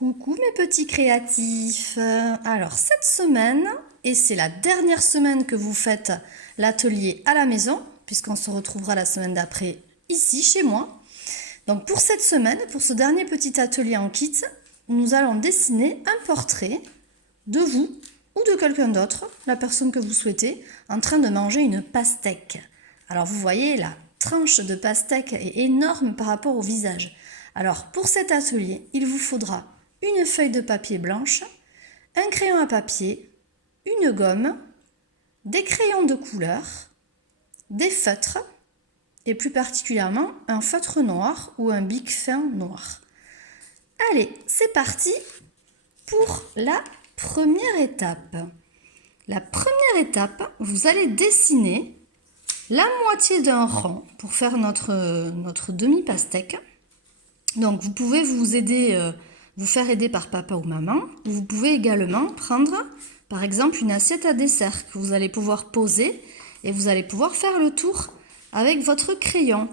Coucou mes petits créatifs. Alors cette semaine, et c'est la dernière semaine que vous faites l'atelier à la maison, puisqu'on se retrouvera la semaine d'après ici chez moi. Donc pour cette semaine, pour ce dernier petit atelier en kit, nous allons dessiner un portrait de vous ou de quelqu'un d'autre, la personne que vous souhaitez, en train de manger une pastèque. Alors vous voyez, la tranche de pastèque est énorme par rapport au visage. Alors pour cet atelier, il vous faudra une feuille de papier blanche, un crayon à papier, une gomme, des crayons de couleur, des feutres et plus particulièrement un feutre noir ou un bic fin noir. Allez, c'est parti pour la première étape. La première étape, vous allez dessiner la moitié d'un rond pour faire notre demi-pastèque. Donc vous pouvez vous faire aider par papa ou maman. Vous pouvez également prendre par exemple une assiette à dessert que vous allez pouvoir poser et vous allez pouvoir faire le tour avec votre crayon.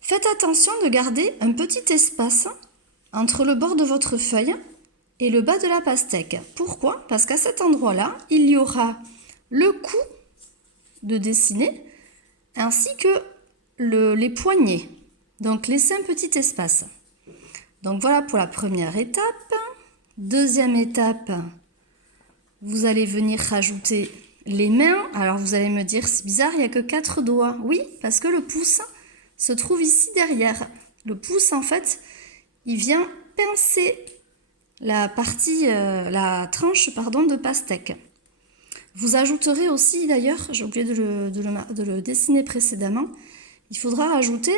Faites attention de garder un petit espace entre le bord de votre feuille et le bas de la pastèque. Pourquoi? Parce qu'à cet endroit-là, il y aura le cou de dessiner ainsi que les poignets. Donc laissez un petit espace. Donc voilà pour la première étape. Deuxième étape, vous allez venir rajouter les mains. Alors vous allez me dire, c'est bizarre, il n'y a que 4 doigts. Oui, parce que le pouce se trouve ici derrière. Le pouce, en fait, il vient pincer la tranche de pastèque. Vous ajouterez aussi, d'ailleurs, j'ai oublié de le dessiner précédemment, il faudra rajouter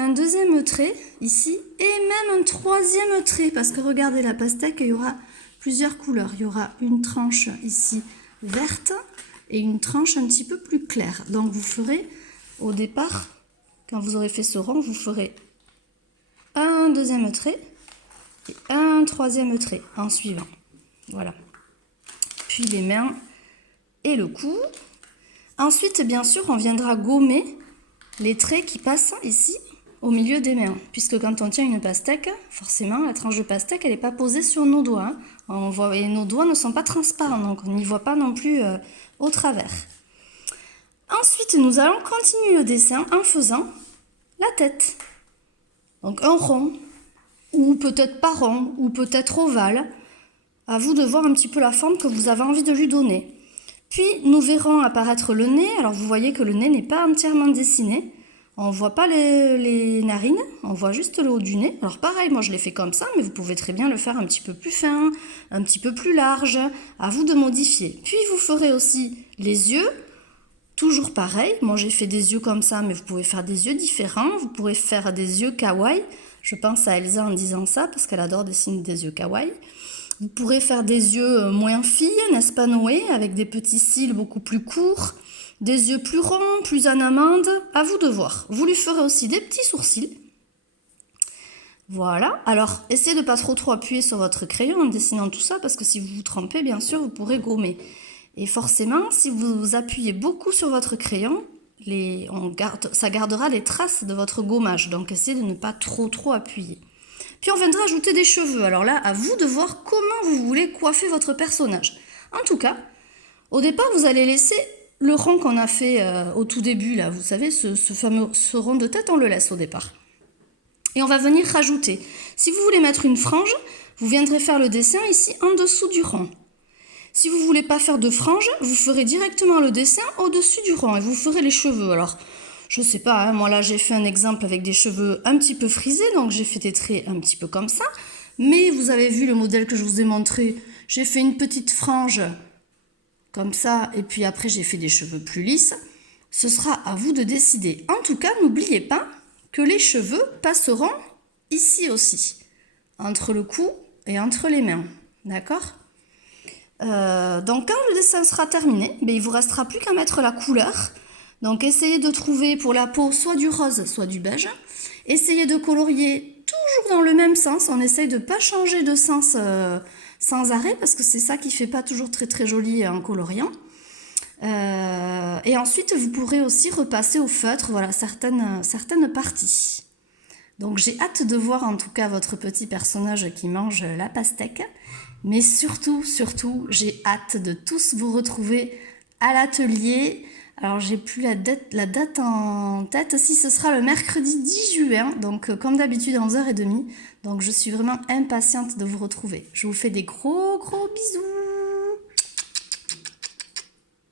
un deuxième trait ici et même un troisième trait parce que regardez la pastèque, il y aura plusieurs couleurs. Il y aura une tranche ici verte et une tranche un petit peu plus claire. Donc vous ferez au départ, quand vous aurez fait ce rond, vous ferez un deuxième trait et un troisième trait en suivant. Voilà. Puis les mains et le cou. Ensuite, bien sûr, on viendra gommer les traits qui passent ici au milieu des mains, puisque quand on tient une pastèque, forcément la tranche de pastèque elle n'est pas posée sur nos doigts, et nos doigts ne sont pas transparents, donc on n'y voit pas non plus au travers. Ensuite nous allons continuer le dessin en faisant la tête, donc un rond, ou peut-être pas rond, ou peut-être ovale, à vous de voir un petit peu la forme que vous avez envie de lui donner. Puis nous verrons apparaître le nez. Alors vous voyez que le nez n'est pas entièrement dessiné. On ne voit pas les narines, on voit juste le haut du nez. Alors pareil, moi je l'ai fait comme ça, mais vous pouvez très bien le faire un petit peu plus fin, un petit peu plus large, à vous de modifier. Puis vous ferez aussi les yeux, toujours pareil. Moi j'ai fait des yeux comme ça, mais vous pouvez faire des yeux différents. Vous pourrez faire des yeux kawaii. Je pense à Elsa en disant ça, parce qu'elle adore dessiner des yeux kawaii. Vous pourrez faire des yeux moins filles, n'est-ce pas Noé, avec des petits cils beaucoup plus courts. Des yeux plus ronds, plus en amande, à vous de voir. Vous lui ferez aussi des petits sourcils. Voilà, alors essayez de ne pas trop appuyer sur votre crayon en dessinant tout ça, parce que si vous vous trompez, bien sûr, vous pourrez gommer. Et forcément, si vous appuyez beaucoup sur votre crayon, ça gardera les traces de votre gommage. Donc essayez de ne pas trop appuyer. Puis on viendra ajouter des cheveux. Alors là, à vous de voir comment vous voulez coiffer votre personnage. En tout cas, au départ, vous allez laisser le rond qu'on a fait au tout début, là, vous savez, ce rond de tête, on le laisse au départ. Et on va venir rajouter. Si vous voulez mettre une frange, vous viendrez faire le dessin ici en dessous du rond. Si vous ne voulez pas faire de frange, vous ferez directement le dessin au-dessus du rond et vous ferez les cheveux. Alors, je sais pas, hein, moi là j'ai fait un exemple avec des cheveux un petit peu frisés, donc j'ai fait des traits un petit peu comme ça. Mais vous avez vu le modèle que je vous ai montré, j'ai fait une petite frange comme ça, et puis après j'ai fait des cheveux plus lisses. Ce sera à vous de décider. En tout cas, n'oubliez pas que les cheveux passeront ici aussi, entre le cou et entre les mains. D'accord? Donc quand le dessin sera terminé, il ne vous restera plus qu'à mettre la couleur. Donc essayez de trouver pour la peau soit du rose, soit du beige. Essayez de colorier toujours dans le même sens. On essaye de ne pas changer de sens sans arrêt, parce que c'est ça qui ne fait pas toujours très joli en coloriant. Et ensuite, vous pourrez aussi repasser au feutre, voilà, certaines parties. Donc j'ai hâte de voir en tout cas votre petit personnage qui mange la pastèque. Mais surtout, j'ai hâte de tous vous retrouver à l'atelier. Alors j'ai plus la date en tête. Si, ce sera le mercredi 10 juin, donc comme d'habitude à 11h30. Donc je suis vraiment impatiente de vous retrouver. Je vous fais des gros bisous.